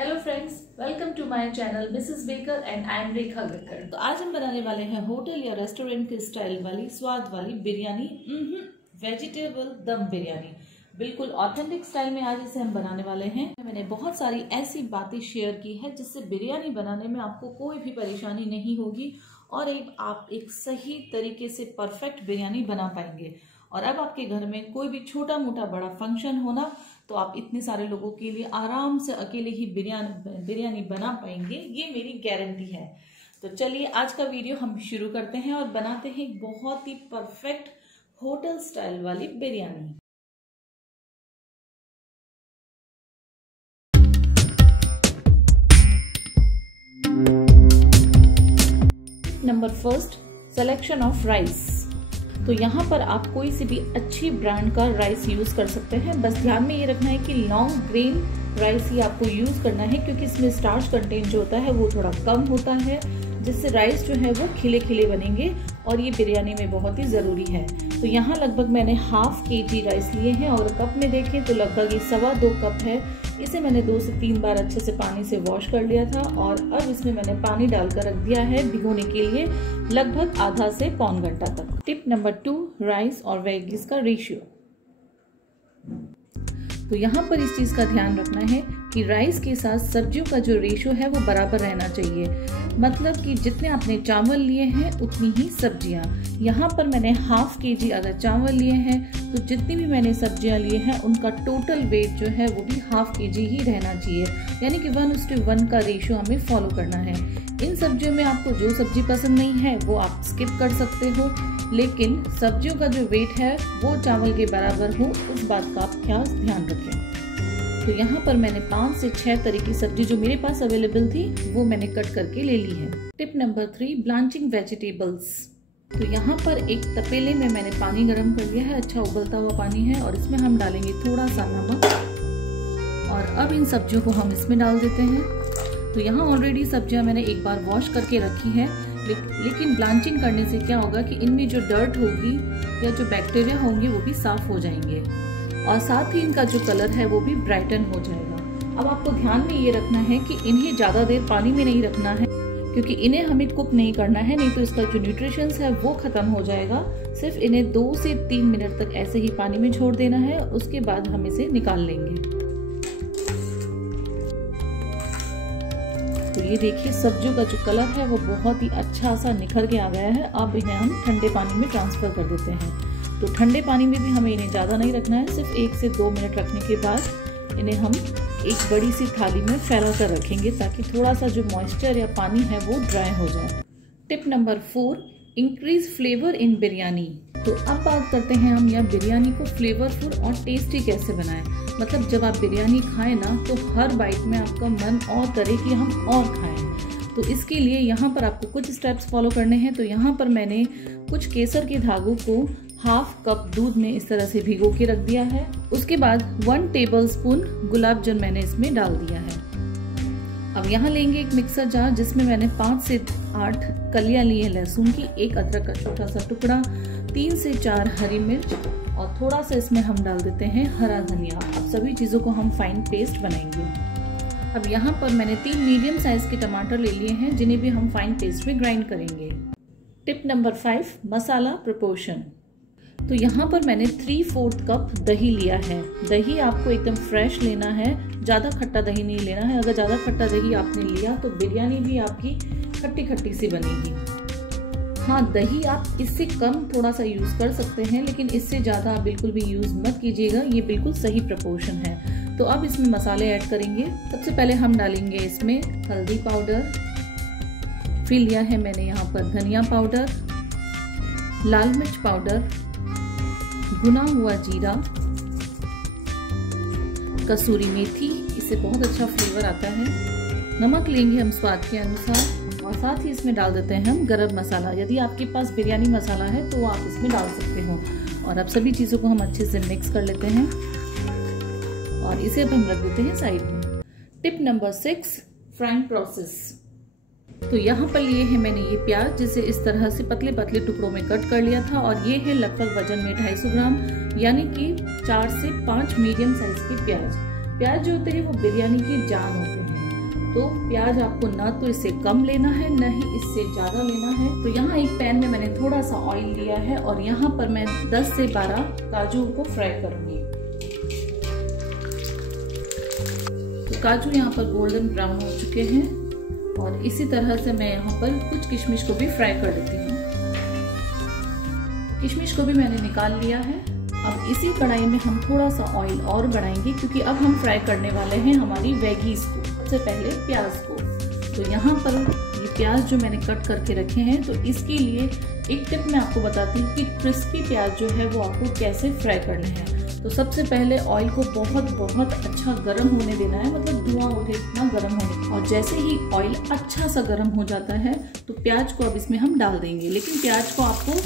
Hello friends, welcome to my channel Mrs Baker and I am Rekha Baker. तो आज हम बनाने वाले हैं होटल या रेस्टोरेंट के स्टाइल वाली स्वाद वाली बिरयानी, वेजिटेबल दम बिरयानी। बिल्कुल ऑथेंटिक स्टाइल में आज इसे हम बनाने वाले हैं। मैंने बहुत सारी ऐसी बातें शेयर की है जिससे बिरयानी बनाने में आपको कोई भी परेशानी नहीं होगी और आप एक सही तरीके से परफेक्ट बिरयानी बना पाएंगे। और अब आपके घर में कोई भी छोटा मोटा बड़ा फंक्शन होना तो आप इतने सारे लोगों के लिए आराम से अकेले ही बिरयानी बना पाएंगे, ये मेरी गारंटी है। तो चलिए आज का वीडियो हम शुरू करते हैं और बनाते हैं एक बहुत ही परफेक्ट होटल स्टाइल वाली biryani. Number first, selection of rice. तो यहाँ पर आप कोई सी भी अच्छी ब्रांड का राइस यूज कर सकते हैं। बस ध्यान में ये रखना है कि लॉन्ग ग्रेन राइस ही आपको यूज करना है, क्योंकि इसमें स्टार्च कंटेंट जो होता है वो थोड़ा कम होता है, जिससे राइस जो है वो खिले खिले बनेंगे और ये बिरयानी में बहुत ही ज़रूरी है। तो यहाँ लगभग मैंने ½ kg राइस लिए हैं और कप में देखें तो लगभग ये 2.25 कप है। इसे मैंने 2 से 3 बार अच्छे से पानी से वॉश कर लिया था और अब इसमें मैंने पानी डालकर रख दिया है भिगोने के लिए लगभग आधा से पौन घंटा तक। टिप नंबर 2, राइस और वेजीज का रेशियो। तो यहाँ पर इस चीज़ का ध्यान रखना है कि राइस के साथ सब्जियों का जो रेशियो है वो बराबर रहना चाहिए। मतलब कि जितने आपने चावल लिए हैं उतनी ही सब्जियाँ। यहाँ पर मैंने ½ kg अगर चावल लिए हैं तो जितनी भी मैंने सब्जियाँ लिए हैं उनका टोटल वेट जो है वो भी ½ kg ही रहना चाहिए, यानी कि 1:1 का रेशियो हमें फॉलो करना है। इन सब्जियों में आपको जो सब्जी पसंद नहीं है वो आप स्किप कर सकते हो, लेकिन सब्जियों का जो वेट है वो चावल के बराबर हो, उस बात का आप खास ध्यान रखें। तो यहाँ पर मैंने 5 से 6 तरह की सब्जी जो मेरे पास अवेलेबल थी वो मैंने कट करके ले ली है। Tip number 3, blanching vegetables. तो यहाँ पर एक तपेले में मैंने पानी गर्म कर लिया है, अच्छा उबलता हुआ पानी है और इसमें हम डालेंगे थोड़ा सा नमक और अब इन सब्जियों को हम इसमें डाल देते हैं। तो यहाँ ऑलरेडी सब्जियाँ मैंने एक बार वॉश करके रखी है, लेकिन ब्लांचिंग करने से क्या होगा कि इनमें जो डर्ट होगी या जो बैक्टीरिया होंगे वो भी साफ हो जाएंगे और साथ ही इनका जो कलर है वो भी ब्राइटन हो जाएगा। अब आपको ध्यान में ये रखना है कि इन्हें ज़्यादा देर पानी में नहीं रखना है, क्योंकि इन्हें हमें कुक नहीं करना है, नहीं तो इसका जो न्यूट्रिशंस है वो खत्म हो जाएगा। सिर्फ इन्हें 2 से 3 मिनट तक ऐसे ही पानी में छोड़ देना है, उसके बाद हम इसे निकाल लेंगे। तो ये देखिए सब्जियों का जो कलर है वो बहुत ही अच्छा सा निखर के आ गया है। अब इन्हें हम ठंडे पानी में ट्रांसफर कर देते हैं। तो ठंडे पानी में भी हमें इन्हें ज़्यादा नहीं रखना है, सिर्फ 1 से 2 मिनट रखने के बाद इन्हें हम एक बड़ी सी थाली में फैला कर रखेंगे ताकि थोड़ा सा जो मॉइस्चर या पानी है वो ड्राई हो जाए। टिप नंबर 4, इंक्रीज फ्लेवर इन बिरयानी। तो अब बात करते हैं हम यह बिरयानी को फ्लेवरफुल और टेस्टी कैसे बनाएं। मतलब जब आप बिरयानी खाएं ना तो हर बाइट में आपका मन और करे कि हम और खाएं। तो इसके लिए यहाँ पर आपको कुछ स्टेप्स फॉलो करने हैं। तो यहाँ पर मैंने कुछ केसर के धागों को ½ कप दूध में इस तरह से भिगो के रख दिया है। उसके बाद 1 टेबलस्पून गुलाब जल मैंने इसमें डाल दिया है। अब यहाँ लेंगे एक मिक्सर जार जिसमें मैंने 5 से 8 कलियां ली है लहसुन की, 1 अदरक का छोटा सा टुकड़ा, 3 से 4 हरी मिर्च और थोड़ा सा इसमें हम डाल देते हैं हरा धनिया। अब सभी चीज़ों को हम फाइन पेस्ट बनाएंगे। अब यहाँ पर मैंने 3 मीडियम साइज के टमाटर ले लिए हैं जिन्हें भी हम फाइन पेस्ट में ग्राइंड करेंगे। टिप नंबर 5, मसाला प्रोपोर्शन। तो यहाँ पर मैंने 3/4 कप दही लिया है। दही आपको एकदम फ्रेश लेना है, ज़्यादा खट्टा दही नहीं लेना है। अगर ज़्यादा खट्टा दही आपने लिया तो बिरयानी भी आपकी खट्टी खट्टी सी बनेगी। हाँ, दही आप इससे कम थोड़ा सा यूज़ कर सकते हैं, लेकिन इससे ज़्यादा आप बिल्कुल भी यूज़ मत कीजिएगा, ये बिल्कुल सही प्रोपोर्शन है। तो अब इसमें मसाले ऐड करेंगे। सबसे पहले हम डालेंगे इसमें हल्दी पाउडर, फिर लिया है मैंने यहाँ पर धनिया पाउडर, लाल मिर्च पाउडर, भुना हुआ जीरा, कसूरी मेथी, इससे बहुत अच्छा फ्लेवर आता है। नमक लेंगे हम स्वाद के अनुसार और साथ ही इसमें डाल देते हैं हम गरम मसाला। यदि आपके पास बिरयानी मसाला है तो आप इसमें डाल सकते हो। और अब सभी चीज़ों को हम अच्छे से मिक्स कर लेते हैं और इसे अब हम रख देते हैं साइड में। Tip number 6, frying process. तो यहाँ पर लिए हैं मैंने ये प्याज, जिसे इस तरह से पतले पतले टुकड़ों में कट कर लिया था और ये है लगभग वजन में 250 ग्राम, यानी कि 4 से 5 मीडियम साइज के प्याज। प्याज जो होते हैं वो बिरयानी की जान होते हैं। तो प्याज आपको ना तो इससे कम लेना है न ही इससे ज्यादा लेना है। तो यहाँ एक पैन में मैंने थोड़ा सा ऑयल लिया है और यहाँ पर मैं 10 से 12 काजू को फ्राई करूंगी। तो काजू यहाँ पर गोल्डन ब्राउन हो चुके हैं और इसी तरह से मैं यहाँ पर कुछ किशमिश को भी फ्राई कर लेती हूँ। किशमिश को भी मैंने निकाल लिया है। अब इसी कढ़ाई में हम थोड़ा सा ऑयल और बढ़ाएंगे क्योंकि अब हम फ्राई करने वाले हैं हमारी वेजीज को। सबसे पहले प्याज को। तो यहाँ पर ये प्याज जो मैंने कट करके रखे हैं, तो इसके लिए एक टिप मैं आपको बताती हूँ कि क्रिस्पी प्याज जो है वो आपको कैसे फ्राई करने हैं। तो सबसे पहले ऑयल को बहुत अच्छा गर्म होने देना है, मतलब धुआं उठे इतना गर्म होने। और जैसे ही ऑयल अच्छा सा गर्म हो जाता है तो प्याज को अब इसमें हम डाल देंगे। लेकिन प्याज को आपको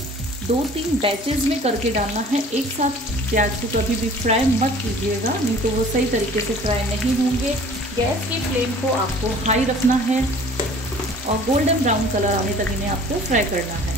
2-3 बैचेज में करके डालना है। एक साथ प्याज को कभी भी फ्राई मत कीजिएगा, नहीं तो वो सही तरीके से फ्राई नहीं होंगे। गैस की फ्लेम को आपको हाई रखना है और गोल्डन ब्राउन कलर आने तक इन्हें आपको फ्राई करना है।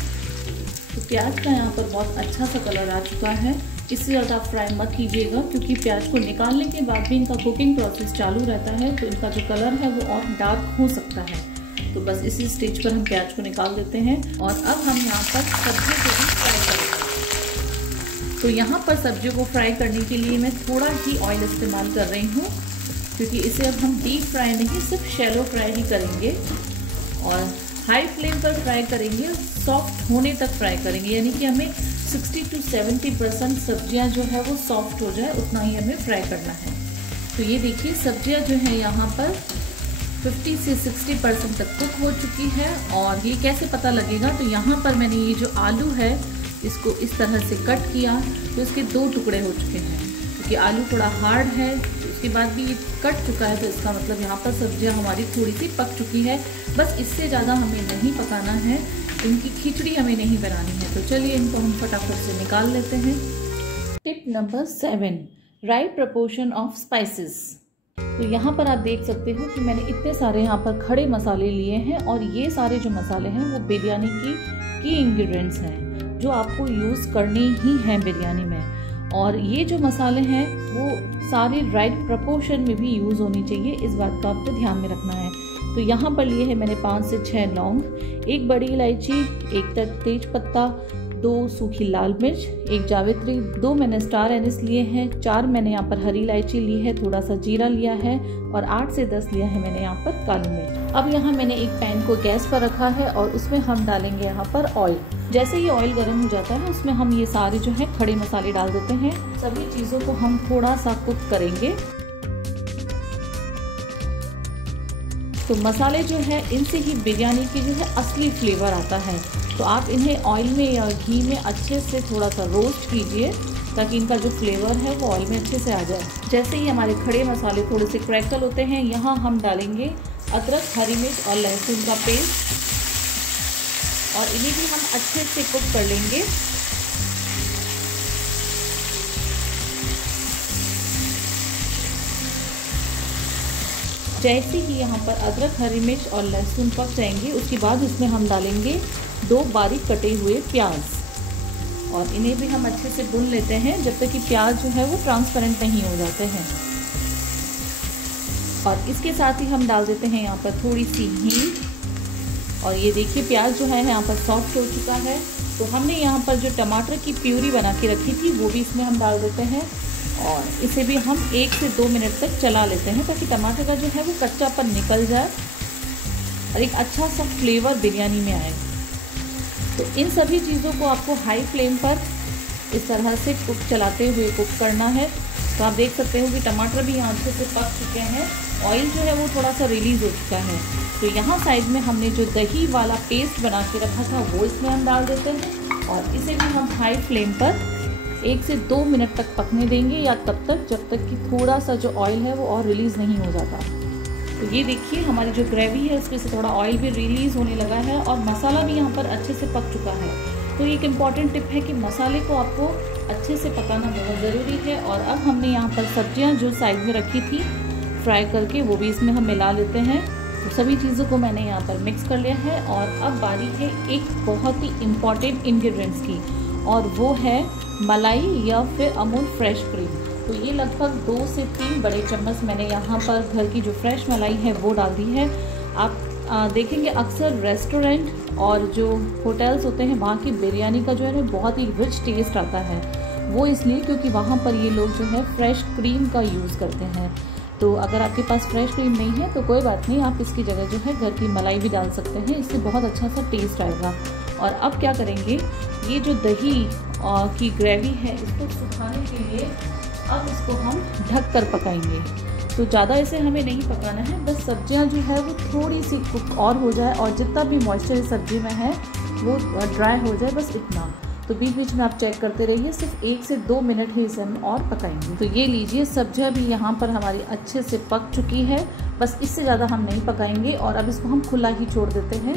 तो प्याज का यहाँ पर बहुत अच्छा सा कलर आ चुका है। इससे ज़्यादा फ्राई मत कीजिएगा क्योंकि प्याज को निकालने के बाद भी इनका कुकिंग प्रोसेस चालू रहता है, तो इनका जो कलर है वो और डार्क हो सकता है। तो बस इसी स्टेज पर हम प्याज को निकाल देते हैं और अब हम यहाँ पर सब्जी को भी फ्राई करेंगे। तो यहाँ पर सब्जियों को फ्राई करने के लिए मैं थोड़ा ही ऑयल इस्तेमाल कर रही हूँ क्योंकि इसे अब हम डीप फ्राई नहीं, सिर्फ शैलो फ्राई ही करेंगे और हाई फ्लेम पर फ्राई करेंगे, सॉफ्ट होने तक फ्राई करेंगे। यानी कि हमें 60 से 70% सब्जियाँ जो है वो सॉफ्ट हो जाए उतना ही हमें फ्राई करना है। तो ये देखिए सब्जियाँ जो है यहाँ पर 50 से 60% तक कुक हो चुकी है। और ये कैसे पता लगेगा, तो यहाँ पर मैंने ये जो आलू है इसको इस तरह से कट किया तो इसके 2 टुकड़े हो चुके हैं। क्योंकि आलू थोड़ा हार्ड है, उसके बाद भी ये कट चुका है, तो इसका मतलब यहाँ पर सब्जियाँ हमारी थोड़ी सी पक चुकी है। बस इससे ज़्यादा हमें नहीं पकाना है, इनकी खिचड़ी हमें नहीं बनानी है। तो चलिए इनको हम फटाफट से निकाल लेते हैं। Tip number 7, right proportion of spices. तो यहाँ पर आप देख सकते हो कि मैंने इतने सारे यहाँ पर खड़े मसाले लिए हैं और ये सारे जो मसाले हैं वो बिरयानी की इंग्रेडिएंट्स हैं जो आपको यूज़ करने ही हैं बिरयानी में। और ये जो मसाले हैं वो सारे राइट प्रपोर्शन में भी यूज़ होनी चाहिए, इस बात का आपको ध्यान में रखना है। तो यहाँ पर लिए हैं मैंने 5 से 6 लौंग, 1 बड़ी इलायची, 1 तेज पत्ता, 2 सूखी लाल मिर्च, 1 जावित्री, 2 मैंने स्टार एनिस लिए हैं, 4 मैंने यहाँ पर हरी इलायची ली है, थोड़ा सा जीरा लिया है और 8 से 10 लिया है मैंने यहाँ पर काली मिर्च। अब यहाँ मैंने एक पैन को गैस पर रखा है और उसमें हम डालेंगे यहाँ पर ऑयल। जैसे ही ऑयल गर्म हो जाता है उसमें हम ये सारे जो है खड़े मसाले डाल देते हैं। सभी चीज़ों को हम थोड़ा सा कुक करेंगे। तो मसाले जो है इनसे ही बिरयानी की जो है असली फ्लेवर आता है। तो आप इन्हें ऑयल में या घी में अच्छे से थोड़ा सा रोस्ट कीजिए ताकि इनका जो फ्लेवर है वो ऑयल में अच्छे से आ जाए। जैसे ही हमारे खड़े मसाले थोड़े से क्रैकल होते हैं, यहाँ हम डालेंगे अदरक, हरी मिर्च और लहसुन का पेस्ट और इन्हें भी हम अच्छे से कुक कर लेंगे। जैसे ही यहाँ पर अदरक, हरी मिर्च और लहसुन पक जाएंगे उसके बाद इसमें हम डालेंगे 2 बारीक कटे हुए प्याज और इन्हें भी हम अच्छे से भून लेते हैं जब तक कि प्याज जो है वो ट्रांसपेरेंट नहीं हो जाते हैं। और इसके साथ ही हम डाल देते हैं यहाँ पर थोड़ी सी हींग। और ये देखिए प्याज जो है यहाँ पर सॉफ्ट हो चुका है। तो हमने यहाँ पर जो टमाटर की प्यूरी बना के रखी थी वो भी इसमें हम डाल देते हैं और इसे भी हम 1 से 2 मिनट तक चला लेते हैं ताकि टमाटर का जो है वो कच्चापन निकल जाए और एक अच्छा सा फ्लेवर बिरयानी में आए। तो इन सभी चीज़ों को आपको हाई फ्लेम पर इस तरह से चलाते हुए कुक करना है। तो आप देख सकते हो कि टमाटर भी यहाँ अच्छे से पक चुके हैं, ऑयल जो है वो थोड़ा सा रिलीज़ हो चुका है। तो यहाँ साइड में हमने जो दही वाला पेस्ट बना के रखा था वो इसमें हम डाल देते हैं और इसे भी हम हाई फ्लेम पर 1 से 2 मिनट तक पकने देंगे या तब तक जब तक कि थोड़ा सा जो ऑयल है वो और रिलीज़ नहीं हो जाता। तो ये देखिए हमारी जो ग्रेवी है उसमें से थोड़ा ऑयल भी रिलीज़ होने लगा है और मसाला भी यहाँ पर अच्छे से पक चुका है। तो एक इम्पॉर्टेंट टिप है कि मसाले को आपको अच्छे से पकाना बहुत ज़रूरी है। और अब हमने यहाँ पर सब्जियाँ जो साइड में रखी थी फ्राई करके वो भी इसमें हम मिला लेते हैं। तो सभी चीज़ों को मैंने यहाँ पर मिक्स कर लिया है और अब बारी है एक बहुत ही इम्पॉर्टेंट इंग्रेडिएंट्स की और वो है मलाई या फिर अमूल फ्रेश क्रीम। तो ये लगभग 2 से 3 बड़े चम्मच मैंने यहाँ पर घर की जो फ्रेश मलाई है वो डाल दी है। आप देखेंगे अक्सर रेस्टोरेंट और जो होटल्स होते हैं वहाँ की बिरयानी का जो है बहुत ही रिच टेस्ट आता है। वो इसलिए क्योंकि वहाँ पर ये लोग जो है फ्रेश क्रीम का यूज़ करते हैं। तो अगर आपके पास फ्रेश क्रीम नहीं है तो कोई बात नहीं, आप इसकी जगह जो है घर की मलाई भी डाल सकते हैं, इससे बहुत अच्छा सा टेस्ट आएगा। और अब क्या करेंगे, ये जो दही की ग्रेवी है इसको सुखाने के लिए अब इसको हम ढक कर पकाएंगे। तो ज़्यादा इसे हमें नहीं पकाना है, बस सब्जियां जो है वो थोड़ी सी कुक और हो जाए और जितना भी मॉइस्चर सब्जी में है वो ड्राई हो जाए, बस इतना। तो बीच बीच में आप चेक करते रहिए, सिर्फ 1 से 2 मिनट ही इसे हम और पकाएंगे। तो ये लीजिए, सब्जियां भी यहाँ पर हमारी अच्छे से पक चुकी है, बस इससे ज़्यादा हम नहीं पकाएंगे और अब इसको हम खुला ही छोड़ देते हैं।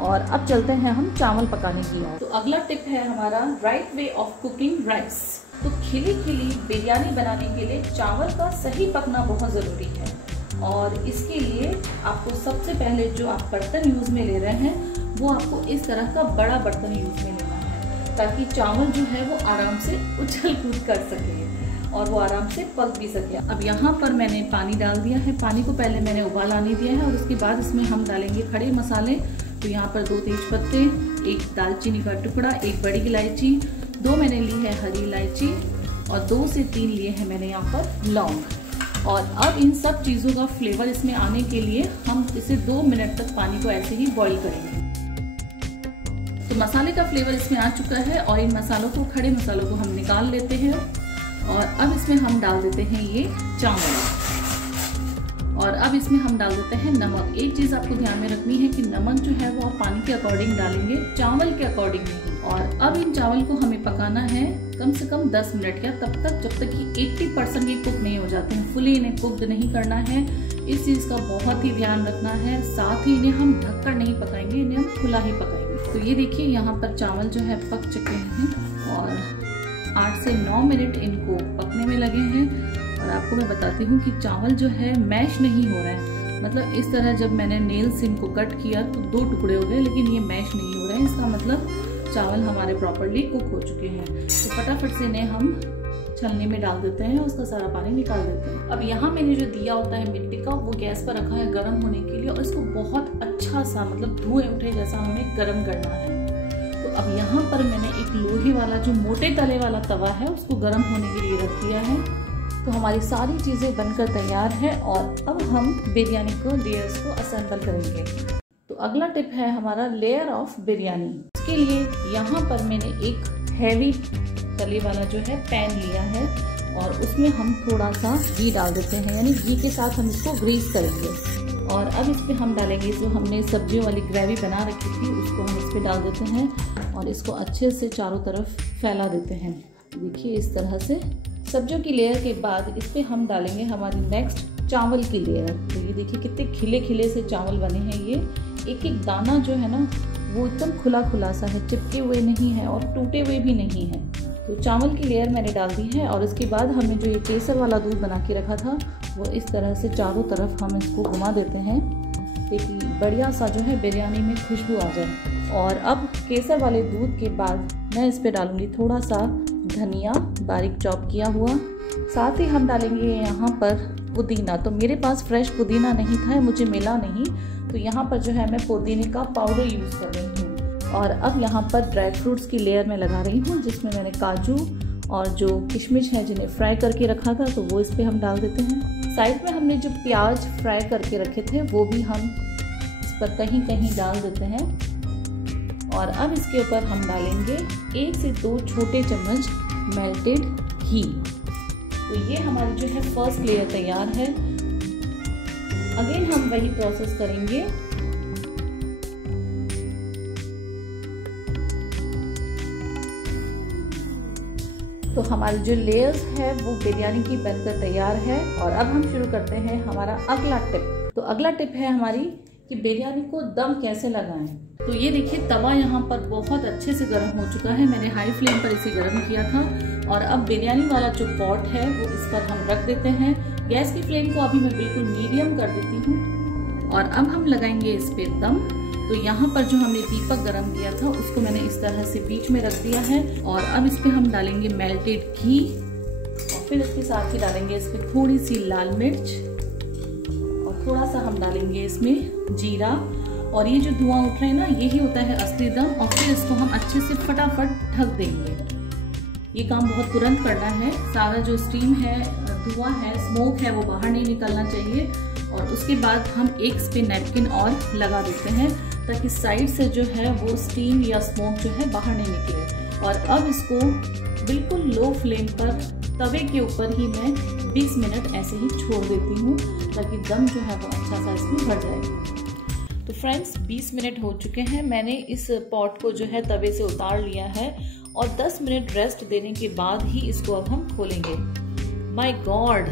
और अब चलते हैं हम चावल पकाने की ओर। तो अगला टिप है हमारा right way of cooking rice. तो खिली खिली बिरयानी बनाने के लिए चावल का सही पकना बहुत ज़रूरी है और इसके लिए आपको सबसे पहले जो आप बर्तन यूज़ में ले रहे हैं वो आपको इस तरह का बड़ा बर्तन यूज़ में लेना है, ताकि चावल जो है वो आराम से उछल कूद कर सके और वो आराम से पक भी सके। अब यहाँ पर मैंने पानी डाल दिया है, पानी को पहले मैंने उबाल आने दिया है और उसके बाद इसमें हम डालेंगे खड़े मसाले। तो यहाँ पर 2 तेज पत्ते, 1 दालचीनी का टुकड़ा, 1 बड़ी इलायची, 2 मैंने ली है हरी इलायची और 2 से 3 लिए हैं मैंने यहाँ पर लौंग। और अब इन सब चीज़ों का फ्लेवर इसमें आने के लिए हम इसे 2 मिनट तक पानी को ऐसे ही बॉईल करेंगे। तो मसाले का फ्लेवर इसमें आ चुका है और इन मसालों को, खड़े मसालों को हम निकाल लेते हैं और अब इसमें हम डाल देते हैं ये चावल और अब इसमें हम डाल देते हैं नमक। एक चीज़ आपको ध्यान में रखनी है कि नमक जो है वो आप पानी के अकॉर्डिंग डालेंगे, चावल के अकॉर्डिंग नहीं। और अब इन चावल को हमें पकाना है कम से कम 10 मिनट या तब तक जब तक कि 80% ये कुक नहीं हो जाते हैं। फुली इन्हें कुक्ड नहीं करना है, इस चीज़ का बहुत ही ध्यान रखना है। साथ ही इन्हें हम ढककर नहीं पकाएंगे, इन्हें हम खुला ही पकाएंगे। तो ये देखिए, यहाँ पर चावल जो है पक चुके हैं और 8 से 9 मिनट इनको पकने में लगे हैं। और आपको मैं बताती हूँ कि चावल जो है मैश नहीं हो रहा है, मतलब इस तरह जब मैंने नेल से इनको कट किया तो 2 टुकड़े हो गए, लेकिन ये मैश नहीं हो रहा है। इसका मतलब चावल हमारे प्रॉपर्ली कुक हो चुके हैं। तो फटाफट से इन्हें हम छलनी में डाल देते हैं, उसका सारा पानी निकाल देते हैं। अब यहाँ मैंने जो दिया होता है मिट्टी का, वो गैस पर रखा है गर्म होने के लिए और इसको बहुत अच्छा सा, मतलब धुएं उठे जैसा हमें गर्म करना है। तो अब यहाँ पर मैंने एक लोहे वाला जो मोटे तले वाला तवा है उसको गर्म होने के लिए रख दिया है। तो हमारी सारी चीज़ें बनकर तैयार है और अब हम बिरयानी को, लेयर्स को असेंबल करेंगे। तो अगला टिप है हमारा लेयर ऑफ बिरयानी। इसके लिए यहाँ पर मैंने एक हैवी तले वाला जो है पैन लिया है और उसमें हम थोड़ा सा घी डाल देते हैं, यानी घी के साथ हम इसको ग्रीस करेंगे। और अब इस पर हम डालेंगे जो हमने सब्जियों वाली ग्रेवी बना रखी थी उसको हम इस पर डाल देते हैं और इसको अच्छे से चारों तरफ फैला देते हैं। देखिए इस तरह से सब्जियों की लेयर के बाद इस पर हम डालेंगे हमारी नेक्स्ट चावल की लेयर। तो ये देखिए कितने खिले खिले से चावल बने हैं। ये एक एक दाना जो है ना वो एकदम खुला खुला सा है, चिपके हुए नहीं है और टूटे हुए भी नहीं है। तो चावल की लेयर मैंने डाल दी है और इसके बाद हमने जो ये केसर वाला दूध बना के रखा था वो इस तरह से चारों तरफ हम इसको घुमा देते हैं, एक बढ़िया सा जो है बिरयानी में खुशबू आ जाए। और अब केसर वाले दूध के बाद मैं इस पर डालूंगी थोड़ा सा धनिया बारीक चॉप किया हुआ, साथ ही हम डालेंगे यहाँ पर पुदीना। तो मेरे पास फ्रेश पुदीना नहीं था, मुझे मिला नहीं, तो यहाँ पर जो है मैं पुदीने का पाउडर यूज़ कर रही हूँ। और अब यहाँ पर ड्राई फ्रूट्स की लेयर मैं लगा रही हूँ, जिसमें मैंने काजू और जो किशमिश है जिन्हें फ्राई करके रखा था तो वो इस पर हम डाल देते हैं। साइड में हमने जो प्याज फ्राई करके रखे थे वो भी हम इस पर कहीं कहीं डाल देते हैं। और अब इसके ऊपर हम डालेंगे 1 से 2 छोटे चम्मच मेल्टेड घी। तो ये हमारी जो है फर्स्ट लेयर तैयार है। अगेन हम वही प्रोसेस करेंगे। तो हमारी जो लेयर्स है वो बिरयानी की बनकर तैयार है। और अब हम शुरू करते हैं हमारा अगला टिप। तो अगला टिप है हमारी कि बिरयानी को दम कैसे लगाएं। तो ये देखिए तवा यहाँ पर बहुत अच्छे से गर्म हो चुका है, मैंने हाई फ्लेम पर इसे गर्म किया था। और अब बिरयानी वाला जो पॉट है वो इस पर हम रख देते हैं। गैस की फ्लेम को अभी मैं बिल्कुल मीडियम कर देती हूँ और अब हम लगाएंगे इस पे दम। तो यहाँ पर जो हमने दीपक गरम किया था उसको मैंने इस तरह से बीच में रख दिया है और अब इस पे हम डालेंगे मेल्टेड घी और फिर इसके साथ ही डालेंगे इसमें थोड़ी सी लाल मिर्च और थोड़ा सा हम डालेंगे इसमें जीरा। और ये जो धुआं उठ रहा है ना, यही होता है असली दम। और फिर इसको हम अच्छे से फटाफट ढक देंगे। ये काम बहुत तुरंत करना है। सारा जो स्टीम है, धुआं है, स्मोक है, वो बाहर नहीं निकलना चाहिए। और उसके बाद हम एक इस पे नैपकिन और लगा देते हैं ताकि साइड से जो है वो स्टीम या स्मोक जो है बाहर नहीं निकले। और अब इसको बिल्कुल लो फ्लेम पर तवे के ऊपर ही मैं 20 मिनट ऐसे ही छोड़ देती हूँ ताकि दम जो है वो अच्छा सा इसमें भर जाए। तो फ्रेंड्स 20 मिनट हो चुके हैं। मैंने इस पॉट को जो है तवे से उतार लिया है और 10 मिनट रेस्ट देने के बाद ही इसको अब हम खोलेंगे। माय गॉड,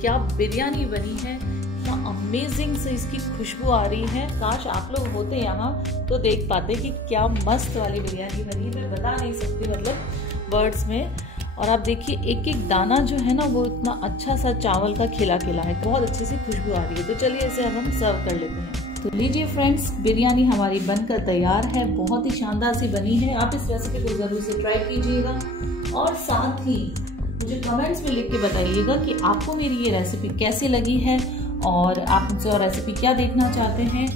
क्या बिरयानी बनी है, क्या अमेजिंग से इसकी खुशबू आ रही है। काश आप लोग होते यहाँ तो देख पाते कि क्या मस्त वाली बिरयानी बनी है। मैं बता नहीं सकती मतलब वर्ड्स में। और आप देखिए एक एक दाना जो है ना वो इतना अच्छा सा चावल का खिला खिला है, बहुत अच्छी सी खुशबू आ रही है। तो चलिए इसे अब हम सर्व कर लेते हैं। तो लीजिए फ्रेंड्स, बिरयानी हमारी बनकर तैयार है। बहुत ही शानदार सी बनी है। आप इस रेसिपी को जरूर से ट्राई कीजिएगा और साथ ही मुझे कमेंट्स में लिख के बताइएगा कि आपको मेरी ये रेसिपी कैसी लगी है और आप मुझसे और रेसिपी क्या देखना चाहते हैं।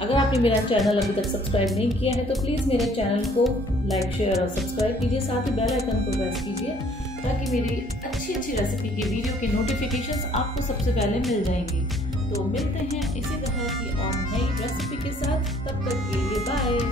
अगर आपने मेरा चैनल अभी तक सब्सक्राइब नहीं किया है तो प्लीज़ मेरे चैनल को लाइक, शेयर और सब्सक्राइब कीजिए। साथ ही बेल आइकन को प्रेस कीजिए ताकि मेरी अच्छी अच्छी रेसिपी के वीडियो के नोटिफिकेशंस आपको सबसे पहले मिल जाएंगी। तो मिलते हैं इसी तरह की और नई रेसिपी के साथ। तब तक के लिए बाय।